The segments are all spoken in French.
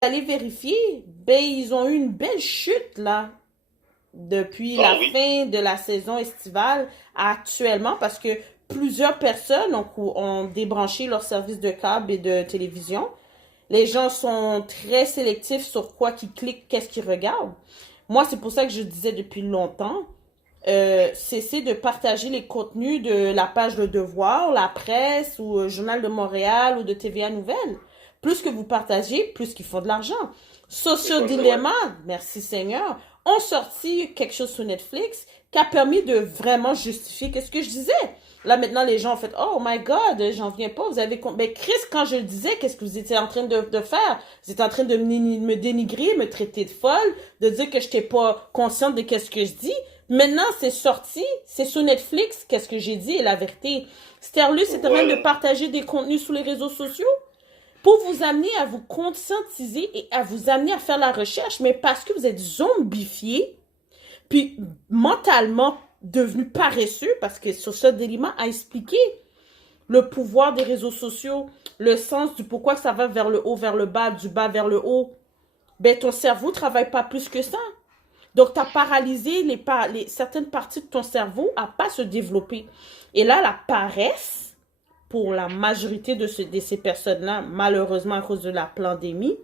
allez vérifier, ben ils ont eu une belle chute là depuis Ah la oui, fin de la saison estivale à actuellement parce que plusieurs personnes ont débranché leur service de câble et de télévision. Les gens sont très sélectifs sur quoi qu'ils cliquent, qu'est-ce qu'ils regardent. Moi, c'est pour ça que je disais depuis longtemps, cessez de partager les contenus de la page Le Devoir, La Presse ou Journal de Montréal ou de TVA Nouvelles. Plus que vous partagez, plus qu'ils font de l'argent. c'est Social quoi ça, ouais. Dilemma, merci Seigneur, ont sorti quelque chose sur Netflix qui a permis de vraiment justifier qu'est-ce que je disais. Là, maintenant, les gens ont fait, oh my God, j'en viens pas, vous avez... Ben, Chris, quand je le disais, qu'est-ce que vous étiez en train de faire? Vous étiez en train de me dénigrer, me traiter de folle, de dire que je n'étais pas consciente de qu'est-ce que je dis. Maintenant, c'est sorti, c'est sur Netflix, qu'est-ce que j'ai dit et la vérité. Sterlus est en train de Voilà. partager des contenus sur les réseaux sociaux pour vous amener à vous conscientiser et à vous amener à faire la recherche, mais parce que vous êtes zombifié, puis mentalement devenu paresseux, parce que Social Dilemma a expliqué le pouvoir des réseaux sociaux, le sens du pourquoi ça va vers le haut, vers le bas, du bas vers le haut. Ben, ton cerveau ne travaille pas plus que ça. Donc, tu as paralysé certaines parties de ton cerveau à pas se développer. Et là, la paresse, pour la majorité de ces personnes-là, malheureusement à cause de la pandémie,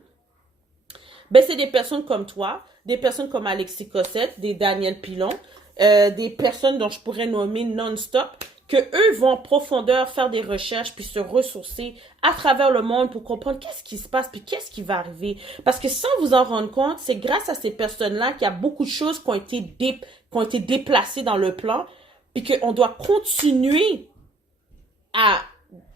ben, c'est des personnes comme toi, des personnes comme Alexis Cossette, des Daniel Pilon, des personnes dont je pourrais nommer non-stop, que eux vont en profondeur faire des recherches puis se ressourcer à travers le monde pour comprendre qu'est-ce qui se passe puis qu'est-ce qui va arriver. Parce que sans vous en rendre compte, c'est grâce à ces personnes-là qu'il y a beaucoup de choses qui ont été déplacées dans le plan puis qu'on doit continuer à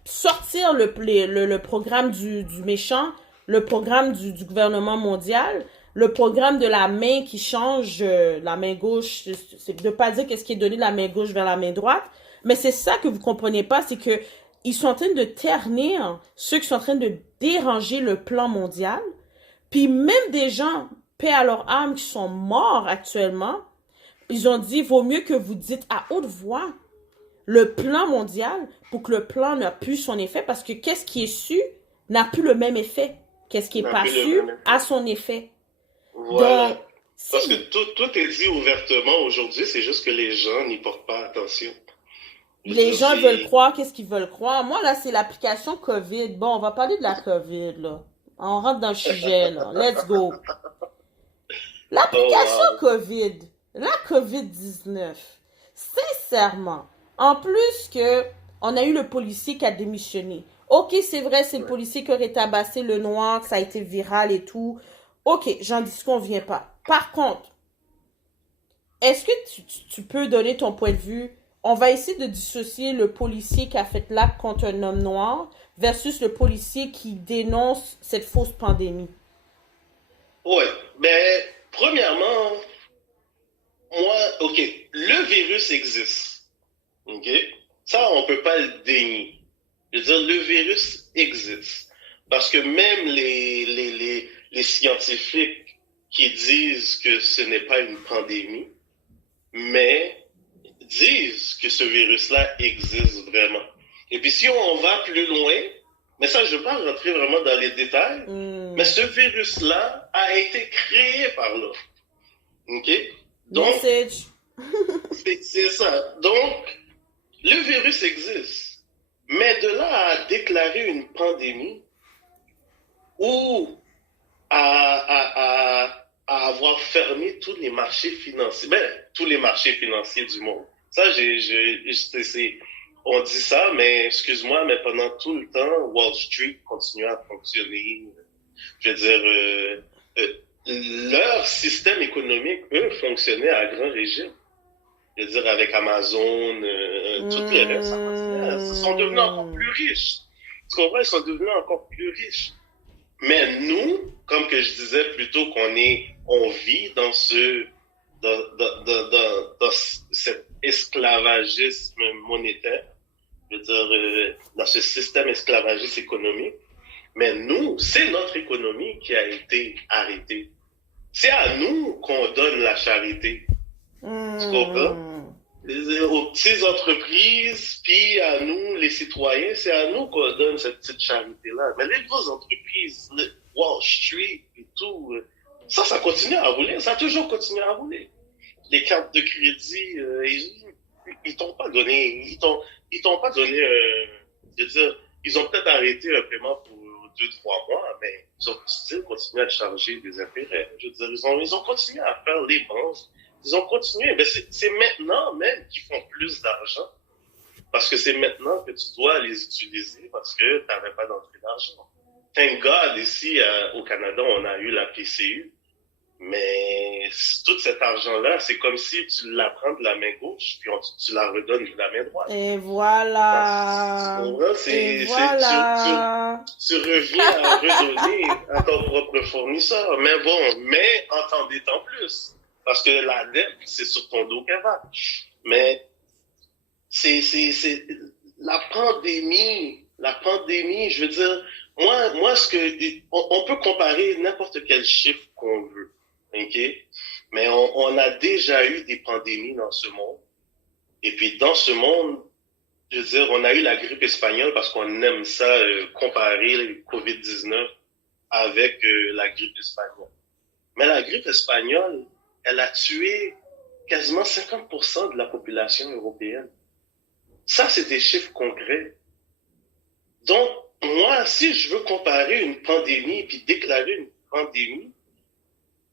sortir le programme du méchant, le programme du gouvernement mondial, le programme de la main qui change, la main gauche, c'est de ne pas dire qu'est-ce qui est donné de la main gauche vers la main droite, mais c'est ça que vous comprenez pas, c'est que ils sont en train de ternir ceux qui sont en train de déranger le plan mondial, puis même des gens, paix à leur âme, qui sont morts actuellement, ils ont dit, vaut mieux que vous dites à haute voix le plan mondial pour que le plan n'a plus son effet parce que qu'est-ce qui est su n'a plus le même effet. Qu'est-ce qui est On n'a pas plus le su même a effet. son effet. Donc, Voilà. Parce que si tout est dit ouvertement aujourd'hui, c'est juste que les gens n'y portent pas attention. Je veux les dire, gens veulent c'est... croire, qu'est-ce qu'ils veulent croire? Moi, là, c'est l'application COVID. Bon, on va parler de la COVID, là. On rentre dans le sujet, là. Let's go. Oh, L'application wow. COVID, la COVID-19, sincèrement, en plus que on a eu le policier qui a démissionné. Ok, c'est vrai, c'est le Ouais. policier qui aurait tabassé le noir, que ça a été viral et tout. Ok, j'en dis qu'on vient pas. Par contre, est-ce que tu peux donner ton point de vue? On va essayer de dissocier le policier qui a fait l'acte contre un homme noir versus le policier qui dénonce cette fausse pandémie. Ouais. Ben, premièrement, moi, OK, le virus existe. OK? Ça, on peut pas le dénier. Je veux dire, le virus existe. Parce que même les scientifiques qui disent que ce n'est pas une pandémie, mais disent que ce virus-là existe vraiment. Et puis si on va plus loin, mais ça, je ne veux pas rentrer vraiment dans les détails, mais Hmm. ce virus-là a été créé par l'homme. OK? Donc, Message. c'est ça. Donc, le virus existe. Mais de là à déclarer une pandémie ou à avoir fermé tous les marchés financiers, ben, tous les marchés financiers du monde. Ça, on dit ça, mais excuse-moi, mais pendant tout le temps, Wall Street continuait à fonctionner. Je veux dire, leur système économique, eux, fonctionnait à grand régime. Je veux dire, avec Amazon, toutes les restes, ça continuait. Ils sont devenus encore Hmm. plus riches. Tu comprends? Ils sont devenus encore plus riches. Mais nous, comme que je disais plutôt on vit dans cet esclavagisme monétaire, je veux dire, dans ce système esclavagiste économique. Mais nous, c'est notre économie qui a été arrêtée. C'est à nous qu'on donne la charité. Tu comprends? Hmm. Aux petites entreprises, puis à nous, les citoyens, c'est à nous qu'on donne cette petite charité-là. Mais les grosses entreprises, Wall Street, continue à rouler, ça a toujours continué à rouler. Les cartes de crédit, ils t'ont pas donné, ils t'ont pas donné, je veux dire, ils ont peut-être arrêté un paiement pour 2, 3 mois, mais ils ont still continué à te charger des intérêts. Je veux dire, ils ont continué à faire les banques. Ils ont continué. Mais c'est maintenant même qu'ils font plus d'argent. Parce que c'est maintenant que tu dois les utiliser parce que tu n'avais pas d'entrée d'argent. Thank God, ici au Canada, on a eu la PCU. Mais tout cet argent-là, c'est comme si tu la prends de la main gauche, puis tu la redonnes de la main droite. Et voilà. Et voilà. Tu reviens à redonner à ton propre fournisseur. Mais bon, mais en t'en détend plus. Parce que la dette, c'est sur ton dos qu'elle va. Mais c'est la pandémie, je veux dire, moi, on peut comparer n'importe quel chiffre qu'on veut. OK? Mais on a déjà eu des pandémies dans ce monde. Et puis, dans ce monde, je veux dire, on a eu la grippe espagnole parce qu'on aime ça, comparer le COVID-19 avec la grippe espagnole. Mais la grippe espagnole, elle a tué quasiment 50% de la population européenne. Ça, c'est des chiffres concrets. Donc, moi, si je veux comparer une pandémie puis déclarer une pandémie,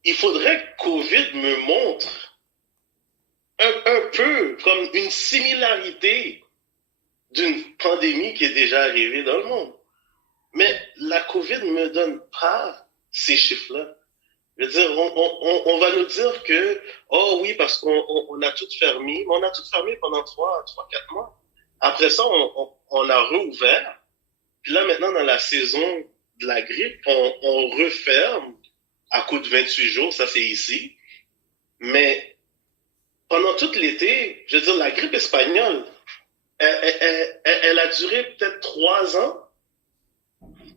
il faudrait que COVID me montre un peu comme une similarité d'une pandémie qui est déjà arrivée dans le monde. Mais la COVID ne me donne pas ces chiffres-là. Je veux dire, on va nous dire que, oh oui, parce qu'on a tout fermé, mais on a tout fermé pendant 3, 4 mois. Après ça, on a rouvert. Puis là, maintenant, dans la saison de la grippe, on referme à coup de 28 jours, ça c'est ici. Mais pendant tout l'été, je veux dire, la grippe espagnole, elle a duré peut-être 3 ans,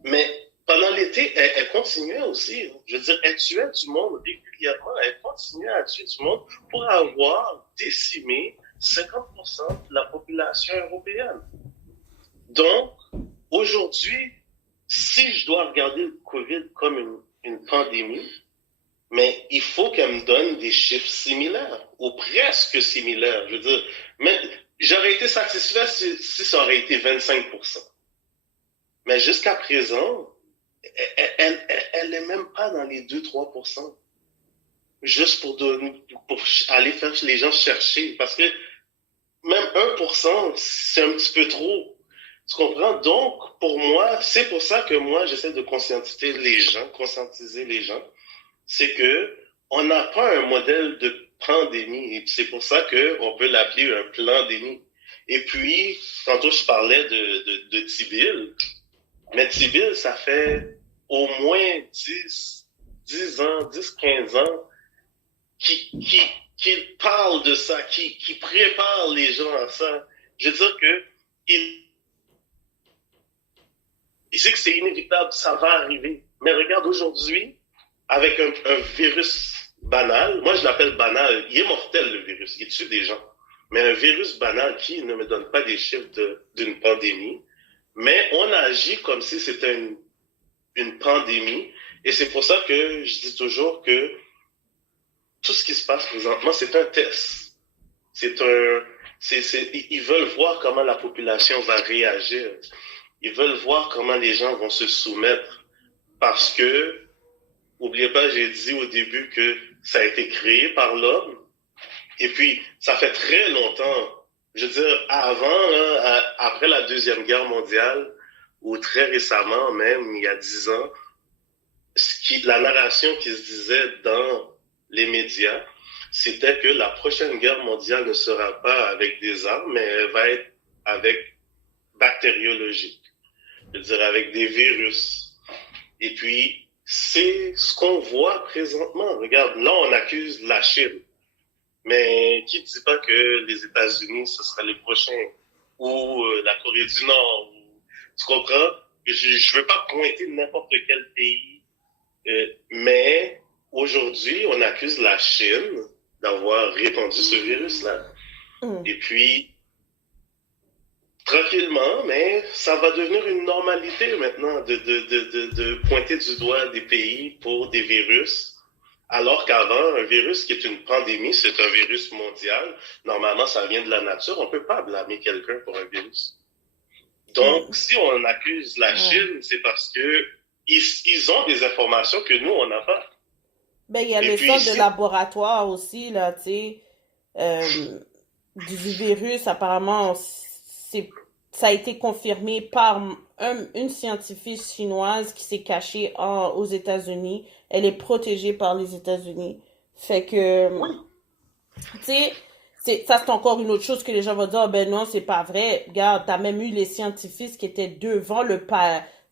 mais pendant l'été, elle continuait aussi. Je veux dire, elle tuait du monde régulièrement, elle continuait à tuer du monde pour avoir décimé 50% de la population européenne. Donc, aujourd'hui, si je dois regarder le COVID comme une pandémie, mais il faut qu'elle me donne des chiffres similaires, ou presque similaires. Je veux dire, mais j'aurais été satisfait si ça aurait été 25%. Mais jusqu'à présent, elle n'est même pas dans les 2-3%. Juste pour aller faire les gens chercher. Parce que même 1%, c'est un petit peu trop. Tu comprends? Donc, pour moi, c'est pour ça que moi, j'essaie de conscientiser les gens. C'est que on n'a pas un modèle de pandémie. Et c'est pour ça qu'on peut l'appeler un pandémie. Et puis, tantôt, je parlais de Tibil. Mais Tibil, ça fait au moins 10 ans, 15 ans qu'il parle de ça, qui prépare les gens à ça. Je veux dire que il sait que c'est inévitable, ça va arriver. Mais regarde aujourd'hui, avec un virus banal, moi je l'appelle banal, il est mortel le virus, il tue des gens. Mais un virus banal qui ne me donne pas des chiffres d'une pandémie, mais on agit comme si c'était une pandémie. Et c'est pour ça que je dis toujours que tout ce qui se passe présentement, c'est un test. Ils veulent voir comment la population va réagir. Ils veulent voir comment les gens vont se soumettre. Parce que, n'oubliez pas, j'ai dit au début que ça a été créé par l'homme. Et puis, ça fait très longtemps. Je veux dire, avant, après la Deuxième Guerre mondiale, ou très récemment même, il y a 10 ans, la narration qui se disait dans les médias, c'était que la prochaine guerre mondiale ne sera pas avec des armes, mais elle va être avec bactériologique. Je veux dire, avec des virus. Et puis, c'est ce qu'on voit présentement. Regarde, là, on accuse la Chine. Mais qui ne dit pas que les États-Unis, ce sera les prochains, ou la Corée du Nord, tu comprends? Je veux pas pointer n'importe quel pays, mais aujourd'hui, on accuse la Chine d'avoir répandu ce virus-là. Et puis, tranquillement, mais ça va devenir une normalité maintenant de pointer du doigt des pays pour des virus, Alors qu'avant, un virus qui est une pandémie, c'est un virus mondial. Normalement, ça vient de la nature. On ne peut pas blâmer quelqu'un pour un virus. Donc, si on accuse la Ouais. Chine, c'est parce que ils ont des informations que nous, on n'a pas. Ben, il y a Et le puis centre de ici, laboratoire aussi, là, tu sais, euh, du virus, apparemment, ça a été confirmé par une scientifique chinoise qui s'est cachée aux États-Unis. Elle est protégée par les États-Unis. Fait que, oui, tu sais, ça c'est encore une autre chose que les gens vont dire, oh, ben non, c'est pas vrai. Regarde, t'as même eu les scientifiques qui étaient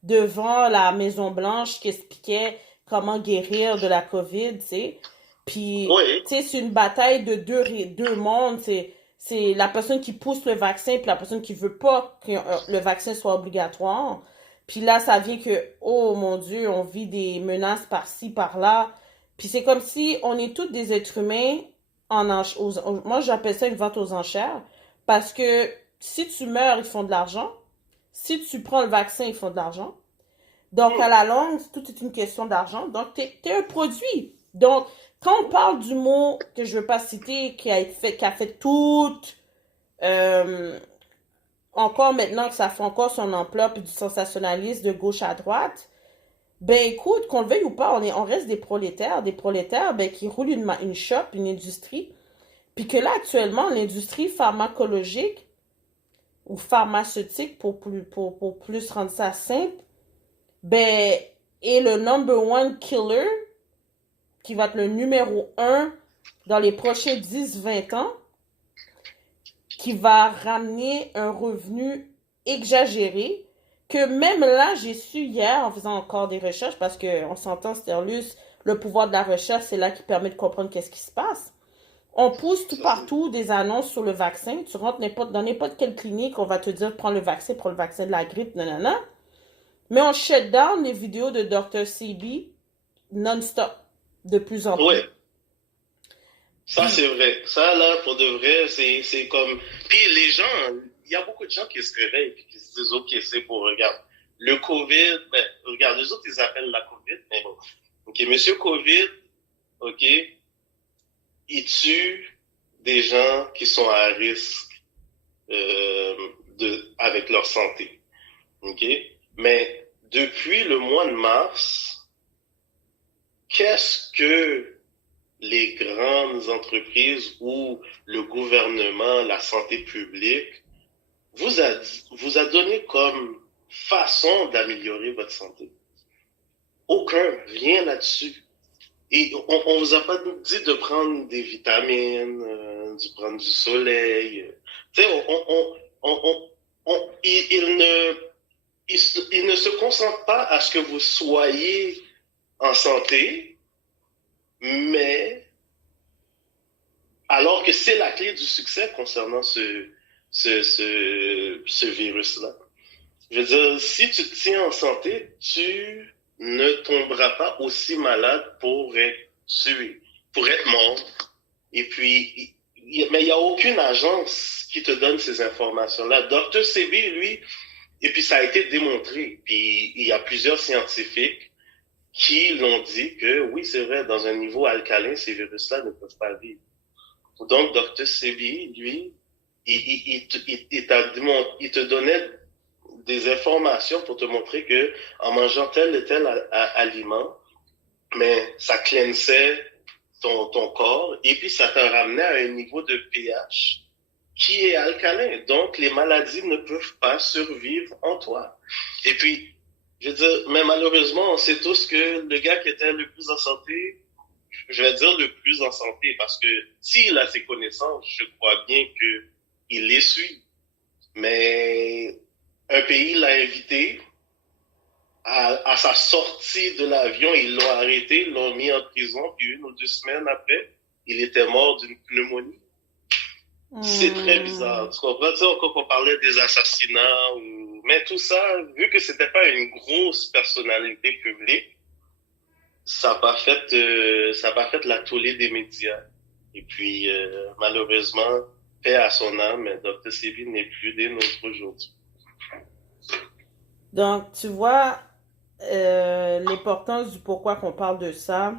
devant la Maison Blanche qui expliquaient comment guérir de la COVID, tu sais. Puis, oui, tu sais, c'est une bataille de deux mondes. C'est la personne qui pousse le vaccin puis la personne qui veut pas que le vaccin soit obligatoire. Puis là, ça vient que, oh mon Dieu, on vit des menaces par-ci, par-là. Puis c'est comme si on est tous des êtres humains moi, j'appelle ça une vente aux enchères parce que si tu meurs, ils font de l'argent. Si tu prends le vaccin, ils font de l'argent. Donc, à hmm, la longue, tout est une question d'argent. Donc, t'es un produit. Donc, quand on parle du mot que je veux pas citer, qui a fait toute, euh, encore maintenant que ça fait encore son ampleur, puis du sensationnalisme de gauche à droite, ben écoute, qu'on le veuille ou pas, on reste des prolétaires ben, qui roulent une shop, une industrie. Puis que là, actuellement, l'industrie pharmacologique ou pharmaceutique, pour plus rendre ça simple, ben, est le number one killer, qui va être le numéro un dans les prochains 10-20 ans, qui va ramener un revenu exagéré, que même là, j'ai su hier, en faisant encore des recherches, parce qu'on s'entend, Sterlus, le pouvoir de la recherche, c'est là qui permet de comprendre qu'est-ce qui se passe. On pousse tout ça c'est partout des annonces sur le vaccin. Tu rentres dans n'importe quelle clinique, on va te dire prends le vaccin de la grippe, nanana. Mais on shut down les vidéos de Dr. CB non-stop, de plus en plus. oui, ça Puis, c'est vrai. Ça là, pour de vrai, c'est comme. Puis les gens, il y a beaucoup de gens qui se réveillent et qui se disent ok, c'est pour regarde. Le COVID, ben, regarde, les autres ils appellent la COVID, mais bon. Ok, Monsieur COVID, ok, il tue des gens qui sont à risque avec leur santé. OK? Mais depuis le mois de mars, qu'est-ce que les grandes entreprises ou le gouvernement, la santé publique, vous a donné comme façon d'améliorer votre santé? Aucun, rien là-dessus. Et on vous a pas dit de prendre des vitamines, de prendre du soleil. Tu sais, il ne se concentre pas à ce que vous soyez en santé, mais alors que c'est la clé du succès concernant ce virus-là. Je veux dire, si tu te tiens en santé, tu ne tomberas pas aussi malade pour être tué, pour être mort. Et puis, mais il n'y a aucune agence qui te donne ces informations-là. Dr. Sebi, lui, et puis ça a été démontré. Puis il y a plusieurs scientifiques qui l'ont dit que oui, c'est vrai, dans un niveau alcalin, ces virus-là ne peuvent pas vivre. Donc, Dr. Sebi, lui, il te donnait des informations pour te montrer que en mangeant tel et tel aliment, mais ça cleansait ton corps et puis ça te ramenait à un niveau de pH qui est alcalin. Donc, les maladies ne peuvent pas survivre en toi. Et puis, je veux dire, mais malheureusement, on sait tous que le gars qui était le plus en santé, je vais dire le plus en santé, parce que s'il a ses connaissances, je crois bien qu'il les suit. Mais un pays l'a invité à sa sortie de l'avion, ils l'ont arrêté, ils l'ont mis en prison, puis 1 ou 2 semaines après, il était mort d'une pneumonie. C'est très bizarre. Tu comprends? Tu sais, quand on parlait des assassinats, mais tout ça, vu que c'était pas une grosse personnalité publique, ça n'a pas fait la tollée des médias. Et puis, malheureusement, paix à son âme, Dr. Sebi n'est plus des nôtres aujourd'hui. donc, tu vois l'importance du pourquoi qu'on parle de ça.